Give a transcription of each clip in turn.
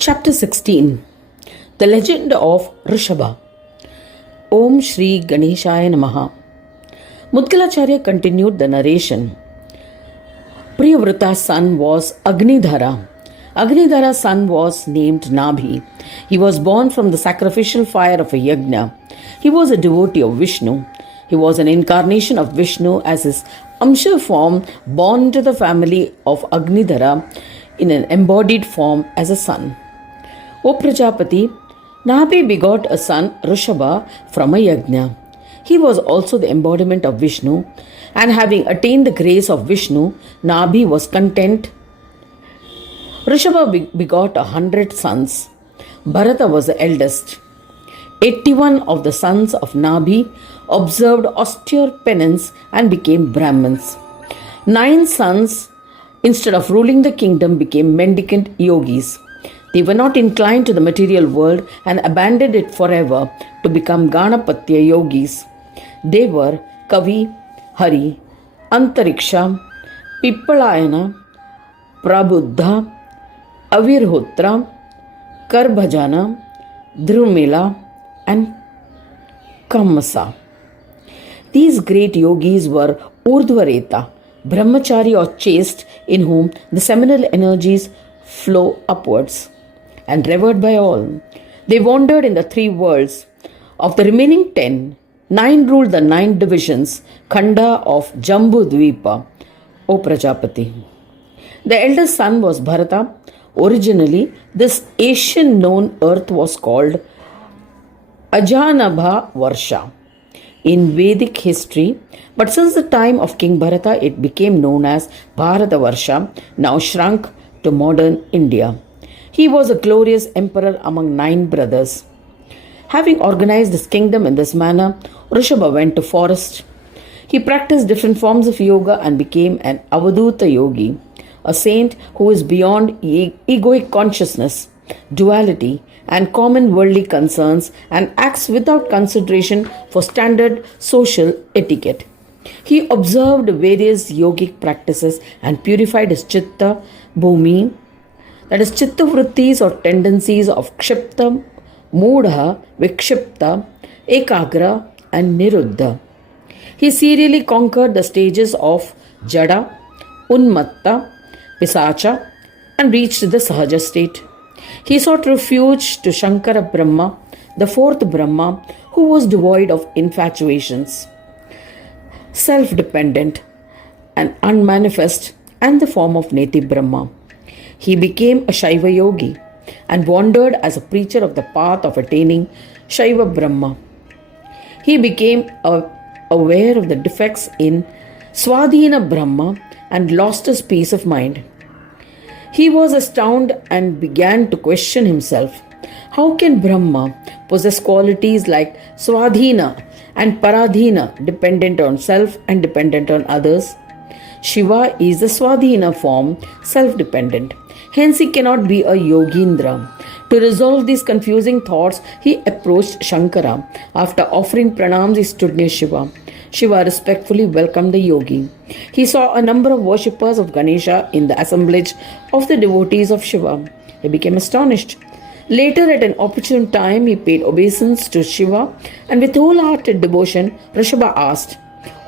Chapter 16. The Legend of Rishabha. Om Sri Ganesha Maha. Mukkalacharya continued the narration. Priyavrata's son was Agnidhara. Agnidhara's son was named Nabhi. He was born from the sacrificial fire of a Yagna. He was a devotee of Vishnu. He was an incarnation of Vishnu as his Amsha form, born to the family of Agnidhara in an embodied form as a son. O Prajapati, Nabhi begot a son Rishabha from a Yagna. He was also the embodiment of Vishnu, and having attained the grace of Vishnu, Nabhi was content. Rishabha begot 100 sons. Bharata was the eldest. 81 of the sons of Nabhi observed austere penance and became Brahmins. 9 sons, instead of ruling the kingdom, became mendicant yogis. They were not inclined to the material world and abandoned it forever to become Ganapatya yogis. They were Kavi, Hari, Antariksha, Pippalayana, Prabuddha, Avirhotra, Karbhajana, Dhrumila, and Kamasa. These great yogis were Urdhvareta, brahmachari or chaste, in whom the seminal energies flow upwards, and revered by all. They wandered in the 3 worlds. Of the remaining 10, 9 ruled the 9 divisions, Khanda of Jambudvipa, O Prajapati. The eldest son was Bharata. Originally, this Asian known earth was called Ajanabha Varsha in Vedic history, but since the time of King Bharata, it became known as Bharata Varsha, now shrunk to modern India. He was a glorious emperor among 9 brothers. Having organized his kingdom in this manner, Rishabha went to forest. He practiced different forms of yoga and became an Avaduta yogi, a saint who is beyond egoic consciousness, duality, and common worldly concerns, and acts without consideration for standard social etiquette. He observed various yogic practices and purified his chitta bhumi, that is, chitta vrittis or tendencies of kshipta, mudha, vikshipta, ekagra, and niruddha. He serially conquered the stages of jada, unmatta, pisacha, and reached the sahaja state. He sought refuge to Shankara Brahma, the 4th Brahma, who was devoid of infatuations, self-dependent, and unmanifest, and the form of native Brahma. He became a Shaiva yogi and wandered as a preacher of the path of attaining Shaiva Brahma. He became aware of the defects in Swadhina Brahma and lost his peace of mind. He was astounded and began to question himself. How can Brahma possess qualities like Swadhina and Paradhina, dependent on self and dependent on others? Shiva is the Swadhina form, self-dependent. Hence he cannot be a Yogindra. To resolve these confusing thoughts, he approached Shankara. After offering pranams, he stood near Shiva. Shiva respectfully welcomed the yogi. He saw a number of worshippers of Ganesha in the assemblage of the devotees of Shiva. He became astonished. Later, at an opportune time, he paid obeisance to Shiva, and with wholehearted devotion, Rishabha asked,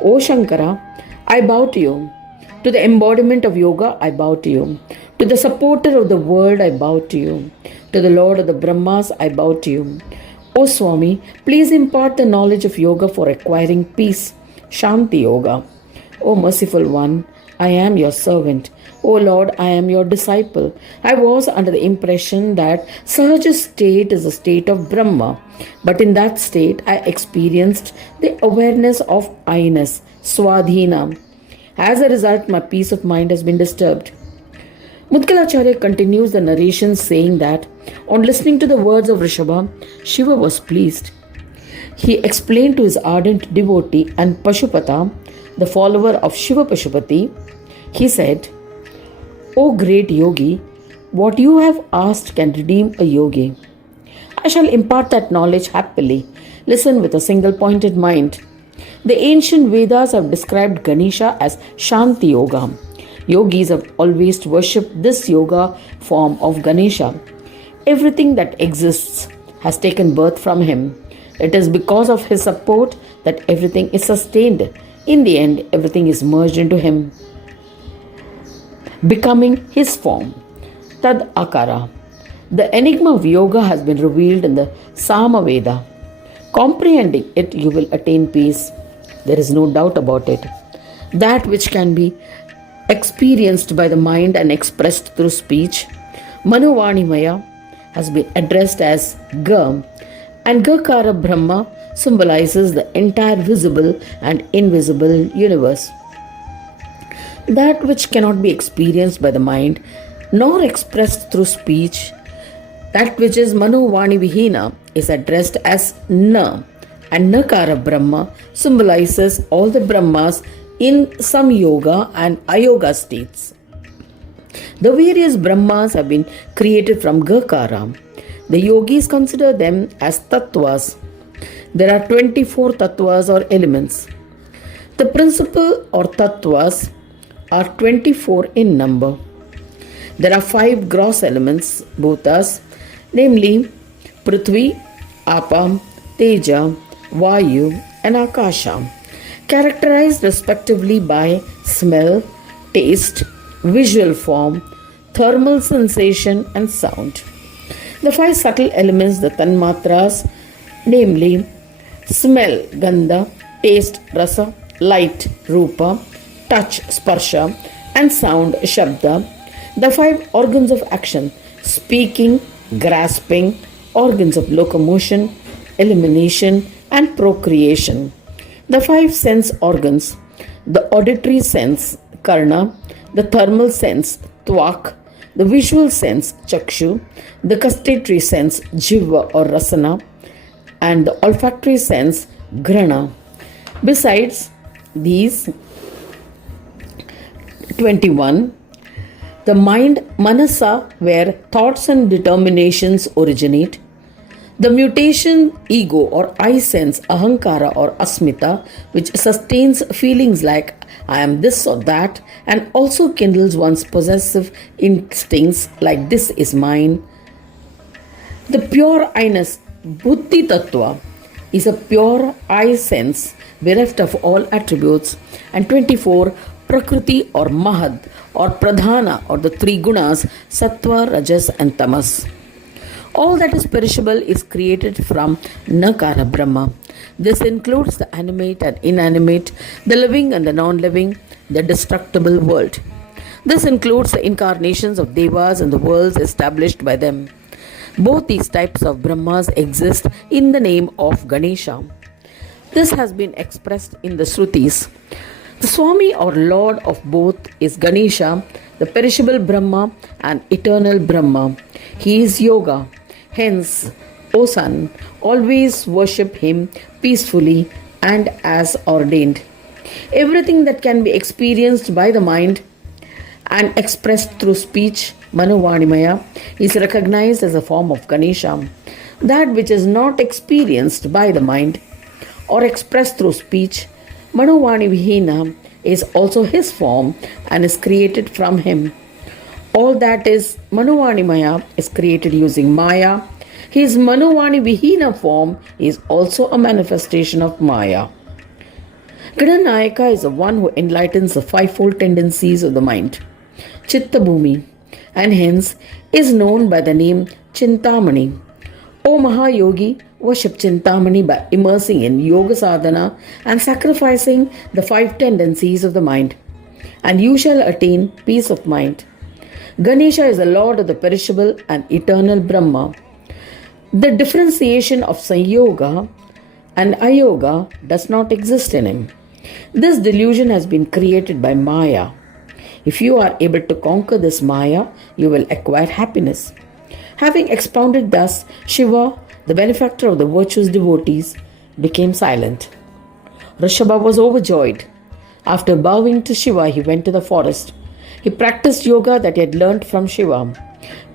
O Shankara, I bow to you. To the embodiment of yoga, I bow to you. To the supporter of the world, I bow to you. To the Lord of the Brahmas, I bow to you. O Swami, please impart the knowledge of yoga for acquiring peace, Shanti Yoga. O merciful one, I am your servant. O Lord, I am your disciple. I was under the impression that Sahaja state is a state of Brahma, but in that state I experienced the awareness of I-ness, Swadhina. As a result, my peace of mind has been disturbed. Mukkalacharya continues the narration saying that on listening to the words of Rishabha, Shiva was pleased. He explained to his ardent devotee and Pashupata, the follower of Shiva Pashupati, he said, O great yogi, what you have asked can redeem a yogi. I shall impart that knowledge happily. Listen with a single-pointed mind. The ancient Vedas have described Ganesha as Shanti Yoga. Yogis have always worshipped this yoga form of Ganesha. Everything that exists has taken birth from him. It is because of his support that everything is sustained. In the end, everything is merged into him, becoming his form. Tad Akara. The enigma of yoga has been revealed in the Sama Veda. Comprehending it, you will attain peace. There is no doubt about it. That which can be experienced by the mind and expressed through speech, Manovanimaya, has been addressed as Ga, and Gakara Brahma symbolizes the entire visible and invisible universe. That which cannot be experienced by the mind nor expressed through speech, that which is Manovani Vihina, is addressed as Na, and Nakara Brahma symbolizes all the Brahmas in some yoga and ayoga states. The various Brahmas have been created from Gakara. The yogis consider them as tattvas. There are 24 tattvas or elements. The principle or tattvas are 24 in number. There are 5 gross elements, bhutas, namely Prithvi, Apa, Teja, Vayu and Akasha, characterized respectively by smell, taste, visual form, thermal sensation and sound. The 5 subtle elements, the tanmatras, namely smell, gandha, taste, rasa, light, rupa, touch, sparsha and sound, shabda. The 5 organs of action, speaking, grasping, organs of locomotion, elimination and procreation. The 5 sense organs, the auditory sense, karna, the thermal sense, tvak, the visual sense, chakshu, the gustatory sense, jiva or rasana, and the olfactory sense, grana. Besides these 21, the mind, manasa, where thoughts and determinations originate, the mutation, ego or I sense, ahankara or asmita, which sustains feelings like I am this or that, and also kindles one's possessive instincts like this is mine. The pure I-ness, buddhi tattva, is a pure I sense, bereft of all attributes, and 24, prakriti or mahad or pradhana or the 3 gunas, sattva, rajas and tamas. All that is perishable is created from Nakara Brahma. This includes the animate and inanimate, the living and the non-living, the destructible world. This includes the incarnations of devas and the worlds established by them. Both these types of Brahmas exist in the name of Ganesha. This has been expressed in the Shrutis. The Swami or Lord of both is Ganesha, the perishable Brahma and eternal Brahma. He is yoga. Hence, O son, always worship him peacefully and as ordained. Everything that can be experienced by the mind and expressed through speech, Manovanimaya, is recognized as a form of Ganesha. That which is not experienced by the mind or expressed through speech, Manovani Vihina, is also his form and is created from him. All that is Manovanimaya is created using Maya. His Manovani Vihina form is also a manifestation of Maya. Gadanayaka is the one who enlightens the 5-fold tendencies of the mind, Chitta Bhumi, and hence is known by the name Chintamani. O Maha Yogi, worship Chintamani by immersing in yoga sadhana and sacrificing the 5 tendencies of the mind, and you shall attain peace of mind. Ganesha is the Lord of the perishable and eternal Brahma. The differentiation of Sanyoga and Ayoga does not exist in him. This delusion has been created by Maya. If you are able to conquer this Maya, you will acquire happiness. Having expounded thus, Shiva, the benefactor of the virtuous devotees, became silent. Rishabha was overjoyed. After bowing to Shiva, he went to the forest. He practiced yoga that he had learnt from Shiva.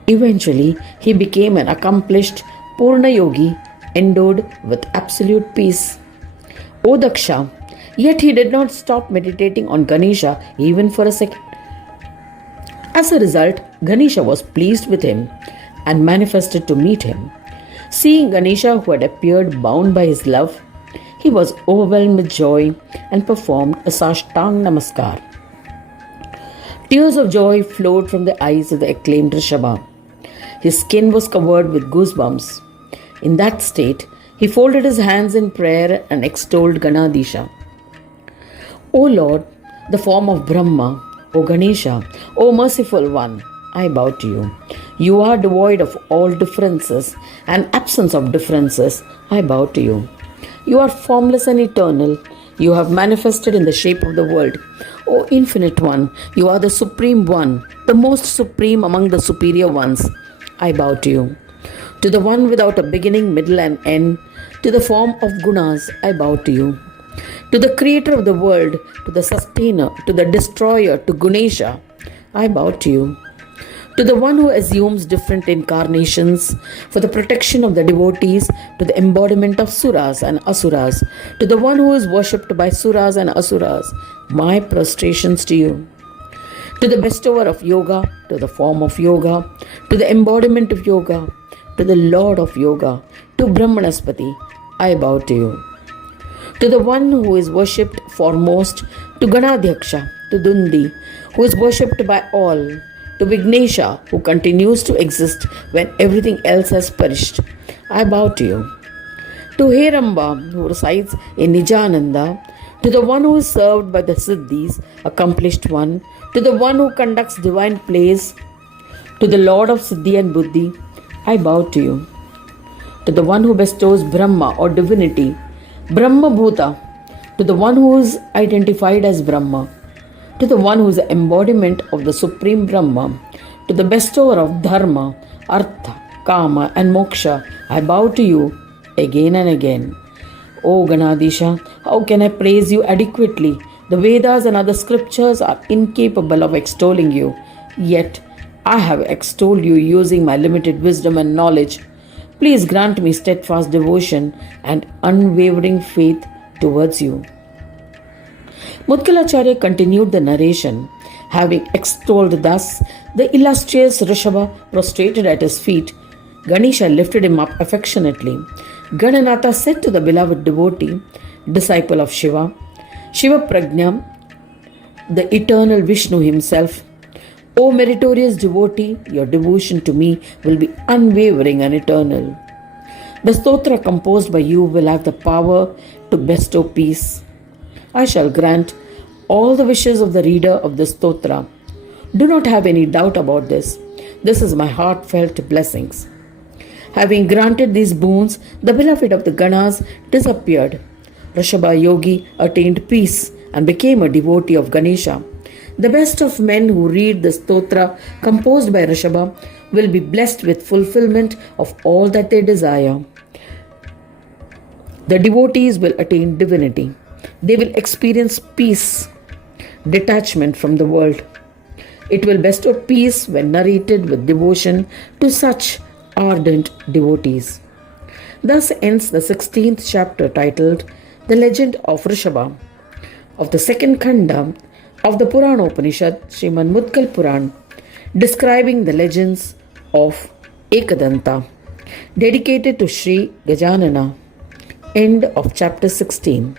Eventually, he became an accomplished Purna Yogi, endowed with absolute peace. O Daksha, yet he did not stop meditating on Ganesha even for a second. As a result, Ganesha was pleased with him and manifested to meet him. Seeing Ganesha, who had appeared bound by his love, he was overwhelmed with joy and performed a Sashtang Namaskar. Tears of joy flowed from the eyes of the acclaimed Rishabha. His skin was covered with goosebumps. In that state, he folded his hands in prayer and extolled Ganadisha. O Lord, the form of Brahma, O Ganesha, O merciful one, I bow to you. You are devoid of all differences and absence of differences. I bow to you. You are formless and eternal. You have manifested in the shape of the world. O Infinite One, you are the Supreme One, the most supreme among the superior ones. I bow to you. To the one without a beginning, middle, and end, to the form of gunas, I bow to you. To the creator of the world, to the sustainer, to the destroyer, to Ganesha, I bow to you. To the one who assumes different incarnations for the protection of the devotees, to the embodiment of suras and asuras, to the one who is worshipped by suras and asuras, my prostrations to you. To the bestower of yoga, to the form of yoga, to the embodiment of yoga, to the Lord of yoga, to Brahmanaspati, I bow to you. To the one who is worshipped foremost, to Ganadhyaksha, to Dundi, who is worshipped by all, to Vignesha, who continues to exist when everything else has perished, I bow to you. To Heramba, who resides in Nijananda, to the one who is served by the Siddhis, accomplished one, to the one who conducts divine plays, to the Lord of Siddhi and Buddhi, I bow to you. To the one who bestows Brahma or divinity, Brahma Bhuta, to the one who is identified as Brahma, to the one who is the embodiment of the Supreme Brahma, to the bestower of Dharma, Artha, Kama, and Moksha, I bow to you again and again. O Ganadisha, how can I praise you adequately? The Vedas and other scriptures are incapable of extolling you, yet I have extolled you using my limited wisdom and knowledge. Please grant me steadfast devotion and unwavering faith towards you. Mukkalacharya continued the narration. Having extolled thus the illustrious Rishabha prostrated at his feet, Ganesha lifted him up affectionately. Gananatha said to the beloved devotee, disciple of Shiva, Shiva Prajna, the eternal Vishnu himself, O meritorious devotee, your devotion to me will be unwavering and eternal. The stotra composed by you will have the power to bestow peace. I shall grant all the wishes of the reader of the stotra. Do not have any doubt about this. This is my heartfelt blessings. Having granted these boons, the beloved of the Ganas disappeared. Rishabha Yogi attained peace and became a devotee of Ganesha. The best of men who read the stotra composed by Rishabha will be blessed with fulfillment of all that they desire. The devotees will attain divinity. They will experience peace, detachment from the world. It will bestow peace when narrated with devotion to such ardent devotees. Thus ends the 16th chapter titled The Legend of Rishabha of the second Khanda of the Puran Upanishad, Srimad Mudgal Puran, describing the legends of Ekadanta, dedicated to Sri Gajanana. End of chapter 16.